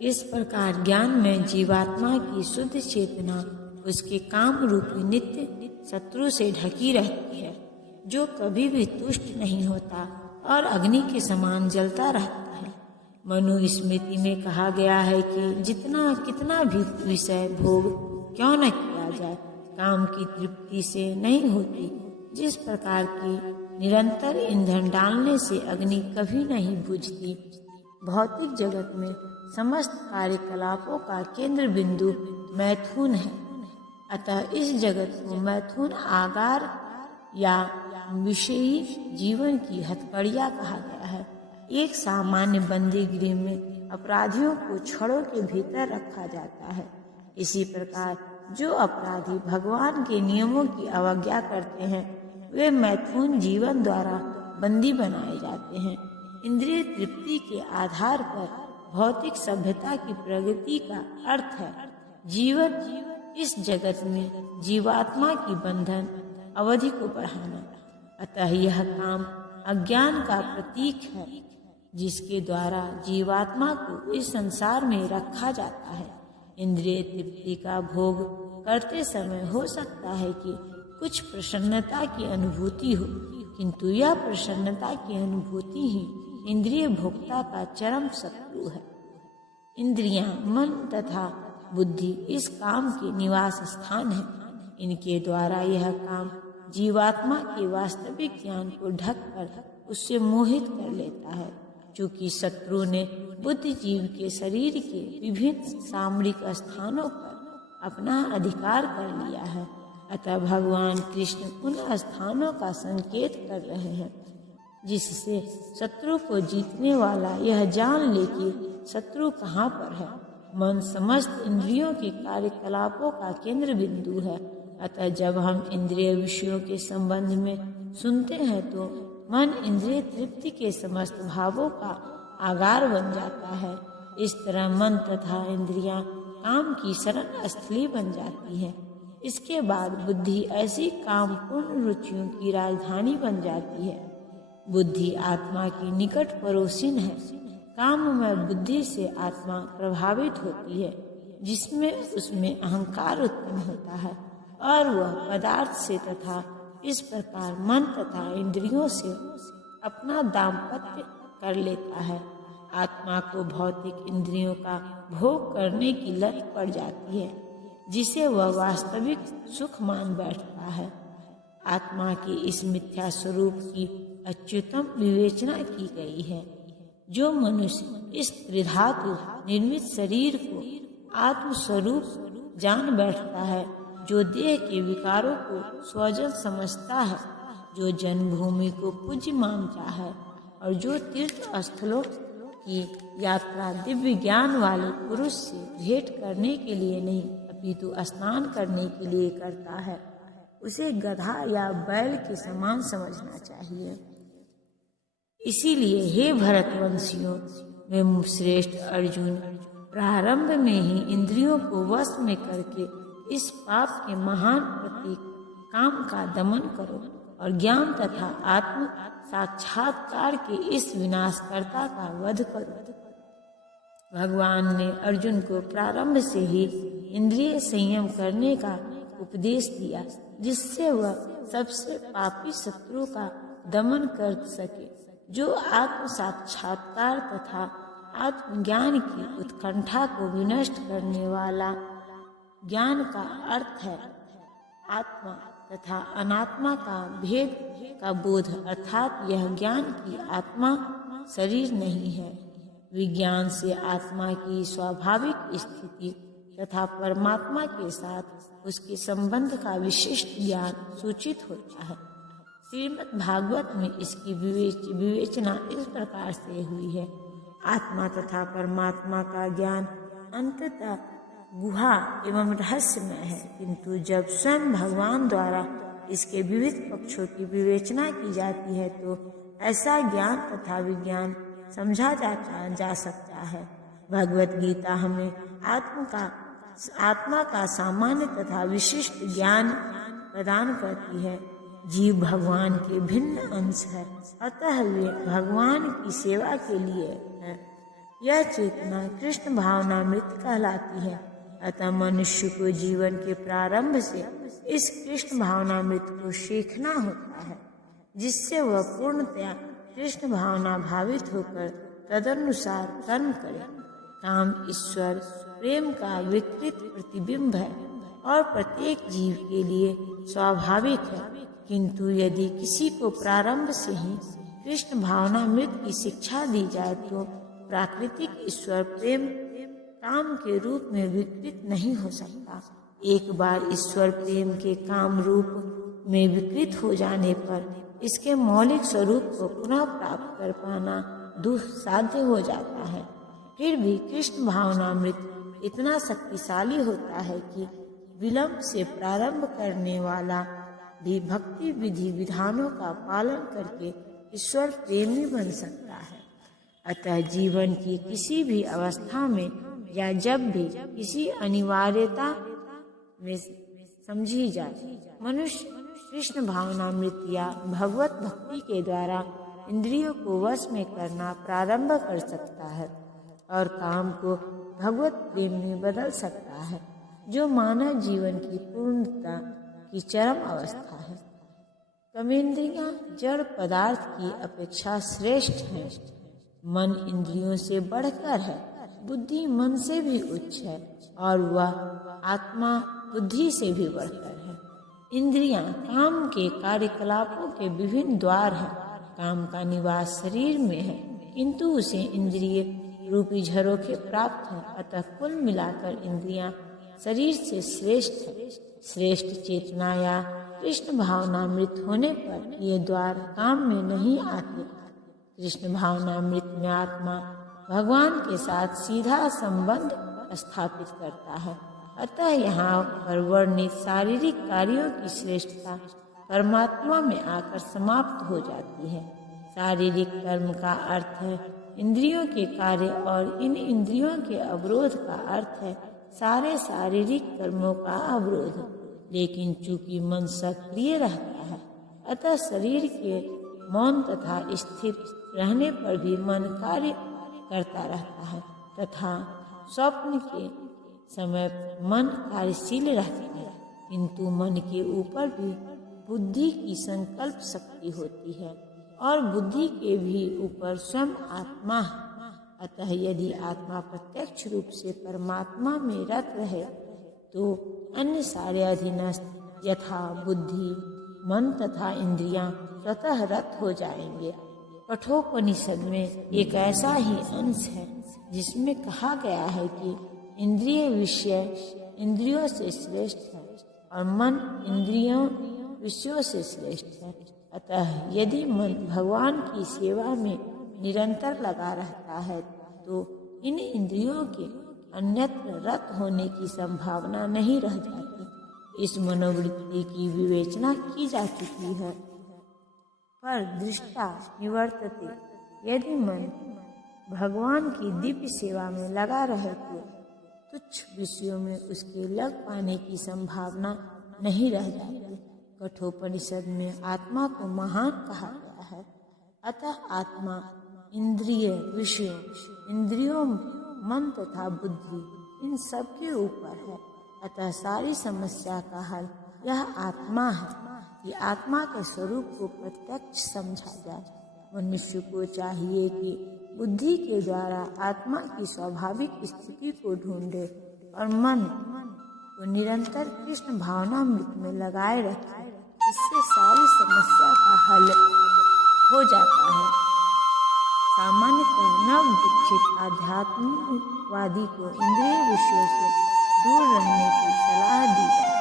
इस प्रकार ज्ञान में जीवात्मा की शुद्ध चेतना उसके काम रूपी नित्य शत्रु से ढकी रहती है, जो कभी भी तुष्ट नहीं होता और अग्नि के समान जलता रहता है। मनु स्मृति में कहा गया है कि जितना कितना भी विषय भोग क्यों न किया जाए, काम की तृप्ति से नहीं होती। जिस प्रकार की निरंतर ईंधन डालने से अग्नि कभी नहीं बुझती, भौतिक जगत में समस्त कार्यकलापों का केंद्र बिंदु मैथुन है। अतः इस जगत को मैथुन आगार या विषयी जीवन की हथकड़ियाँ कहा गया है। एक सामान्य बंदी गृह में अपराधियों को छड़ों के भीतर रखा जाता है। इसी प्रकार जो अपराधी भगवान के नियमों की अवज्ञा करते हैं, वे मैथुन जीवन द्वारा बंदी बनाए जाते हैं। इंद्रिय तृप्ति के आधार पर भौतिक सभ्यता की प्रगति का अर्थ है जीवन इस जगत में जीवात्मा की बंधन अवधि को बढ़ाना। अतः यह काम अज्ञान का प्रतीक है, जिसके द्वारा जीवात्मा को इस संसार में रखा जाता है। इंद्रिय तृप्ति का भोग करते समय हो सकता है कि कुछ प्रसन्नता की अनुभूति हो, किंतु यह प्रसन्नता की अनुभूति ही इंद्रिय भोक्ता का चरम शत्रु है। इंद्रियां, मन तथा बुद्धि इस काम के निवास स्थान है। इनके द्वारा यह काम जीवात्मा के वास्तविक ज्ञान को ढककर उससे मोहित कर लेता है। चूंकि शत्रु ने बुद्धि जीव के शरीर के विभिन्न सामरिक स्थानों पर अपना अधिकार कर लिया है, अतः भगवान कृष्ण उन स्थानों का संकेत कर रहे हैं, जिससे शत्रु को जीतने वाला यह जान ले कि शत्रु कहाँ पर है। मन समस्त इंद्रियों के कार्यकलापों का केंद्र बिंदु है। अतः जब हम इंद्रिय विषयों के संबंध में सुनते हैं तो मन इंद्रिय तृप्ति के समस्त भावों का आगार बन जाता है। इस तरह मन तथा इंद्रियां काम की शरण स्थली बन जाती है। इसके बाद बुद्धि ऐसी काम पूर्ण रुचियों की राजधानी बन जाती है। बुद्धि आत्मा की निकट पड़ोसिन है। काम में बुद्धि से आत्मा प्रभावित होती है, जिसमें उसमें अहंकार उत्पन्न होता है और वह पदार्थ से तथा इस प्रकार मन तथा इंद्रियों से अपना दाम्पत्य कर लेता है। आत्मा को भौतिक इंद्रियों का भोग करने की लत पड़ जाती है, जिसे वह वास्तविक सुख मान बैठता है। आत्मा के इस मिथ्या स्वरूप की अत्युत्तम विवेचना की गई है। जो मनुष्य इस त्रिधातु निर्मित शरीर को आत्म स्वरूप जान बैठता है, जो देह के विकारों को स्वजन समझता है, जो जन्मभूमि को पूज्य मानता है और जो तीर्थ स्थलों की यात्रा दिव्य ज्ञान वाले पुरुष से भेंट करने के लिए नहीं अपितु स्नान करने के लिए करता है, उसे गधा या बैल के समान समझना चाहिए। इसीलिए हे भरतवंशियों में श्रेष्ठ अर्जुन, प्रारंभ में ही इंद्रियों को वश में करके इस पाप के महान प्रतीक काम का दमन करो और ज्ञान तथा आत्म साक्षात्कार के इस विनाशकर्ता का वध करो। भगवान ने अर्जुन को प्रारंभ से ही इंद्रिय संयम करने का उपदेश दिया, जिससे वह सबसे पापी शत्रु का दमन कर सके। जो आत्म साक्षात्कार तथा आत्मज्ञान की उत्कंठा को विनष्ट करने वाला ज्ञान का अर्थ है आत्मा तथा अनात्मा का भेद का बोध, अर्थात यह ज्ञान की आत्मा शरीर नहीं है। विज्ञान से आत्मा की स्वाभाविक स्थिति तथा परमात्मा के साथ उसके संबंध का विशिष्ट ज्ञान सूचित होता है। श्रीमद् भागवत में इसकी विवेचना इस प्रकार से हुई है। आत्मा तथा परमात्मा का ज्ञान अंततः गुहा एवं रहस्यमय है, किंतु जब स्वयं भगवान द्वारा इसके विविध पक्षों की विवेचना की जाती है तो ऐसा ज्ञान तथा विज्ञान समझा जा सकता है। भगवत गीता हमें आत्मा का सामान्य तथा विशिष्ट ज्ञान प्रदान करती है। जीव भगवान के भिन्न अंश है, अतः वे भगवान की सेवा के लिए हैं। यह चेतना कृष्ण भावनामृत कहलाती है। अतः मनुष्य को जीवन के प्रारंभ से इस कृष्ण भावनामृत को सीखना होता है, जिससे वह पूर्णतया कृष्ण भावना भावित होकर तदनुसार कर्म करे। काम ईश्वर प्रेम का विकृत प्रतिबिंब है और प्रत्येक जीव के लिए स्वाभाविक है, किंतु यदि किसी को प्रारंभ से ही कृष्ण भावनामृत की शिक्षा दी जाए तो प्राकृतिक ईश्वर प्रेम काम के रूप में विकृत नहीं हो सकता। एक बार ईश्वर प्रेम के काम रूप में विकृत हो जाने पर इसके मौलिक स्वरूप को पुनः प्राप्त कर पाना दुस्साध्य हो जाता है। फिर भी कृष्ण भावनामृत इतना शक्तिशाली होता है कि विलंब से प्रारंभ करने वाला भी भक्ति विधि विधानों का पालन करके ईश्वर प्रेमी बन सकता है। अतः जीवन की किसी भी अवस्था में या जब भी किसी अनिवार्यता में समझी जाए, मनुष्य कृष्ण भावनामृत या भगवत भक्ति के द्वारा इंद्रियों को वश में करना प्रारंभ कर सकता है और काम को भगवत प्रेम में बदल सकता है, जो मानव जीवन की पूर्णता की चरम अवस्था है। कर्मेंद्रियां जड़ पदार्थ की अपेक्षा श्रेष्ठ है। मन इंद्रियों से बढ़कर है, बुद्धि मन से भी उच्च है और वह आत्मा बुद्धि से भी बढ़कर है। इंद्रियां काम के कार्यकलापों के विभिन्न द्वार हैं। काम का निवास शरीर में है, किंतु उसे इंद्रिय रूपी झरोखे प्राप्त हैं। अतः कुल मिलाकर इंद्रियां शरीर से श्रेष्ठ है। श्रेष्ठ चेतना या कृष्ण भावनामृत होने पर ये द्वार काम में नहीं आते। कृष्ण भावनामृत में आत्मा भगवान के साथ सीधा संबंध स्थापित करता है। अतः यहाँ पर वर्णित शारीरिक कार्यों की श्रेष्ठता परमात्मा में आकर समाप्त हो जाती है। शारीरिक कर्म का अर्थ है इंद्रियों के कार्य और इन इंद्रियों के अवरोध का अर्थ है सारे शारीरिक कर्मों का अवरोध। लेकिन चूंकि मन सक्रिय रहता है, अतः शरीर के मौन तथा स्थिर रहने पर भी मन कार्य करता रहता है तथा स्वप्न के समय मन कार्यशील रहता है, किंतु मन के ऊपर भी बुद्धि की संकल्प शक्ति होती है और बुद्धि के भी ऊपर स्वयं आत्मा है। अतः यदि आत्मा प्रत्यक्ष रूप से परमात्मा में रत रहे तो अन्य सारे अधीनस्थ यथा बुद्धि, मन तथा इंद्रियां स्वतः रत हो जाएंगे। कठोपनिषद में एक ऐसा ही अंश है जिसमें कहा गया है कि इंद्रिय विषय इंद्रियों से श्रेष्ठ है और मन इंद्रियों विषयों से श्रेष्ठ है। अतः यदि मन भगवान की सेवा में निरंतर लगा रहता है तो इन इंद्रियों के अन्यत्र रत होने की संभावना नहीं रह जाती। इस मनोवृत्ति की विवेचना की जा चुकी है। पर दृष्टा निवर्तते, यदि मन भगवान की दिव्य सेवा में लगा रहे तो तुच्छ विषयों में उसके लग पाने की संभावना नहीं रह जाती। कठोपनिषद में आत्मा को महान कहा गया है। अतः आत्मा इंद्रिय विषयों, इंद्रियों, मन तथा बुद्धि इन सब के ऊपर है। अतः सारी समस्या का हल यह आत्मा है कि आत्मा के स्वरूप को प्रत्यक्ष समझा जाए। मनुष्य को चाहिए कि बुद्धि के द्वारा आत्मा की स्वाभाविक स्थिति को ढूंढे और मन को निरंतर कृष्ण भावनामृत में लगाए रखे। इससे सारी समस्या का हल हो जाता है। सामान्यतः नव दीक्षित आध्यात्मिकवादी को इंद्रिय विषयों से दूर रहने की सलाह दी जाती है।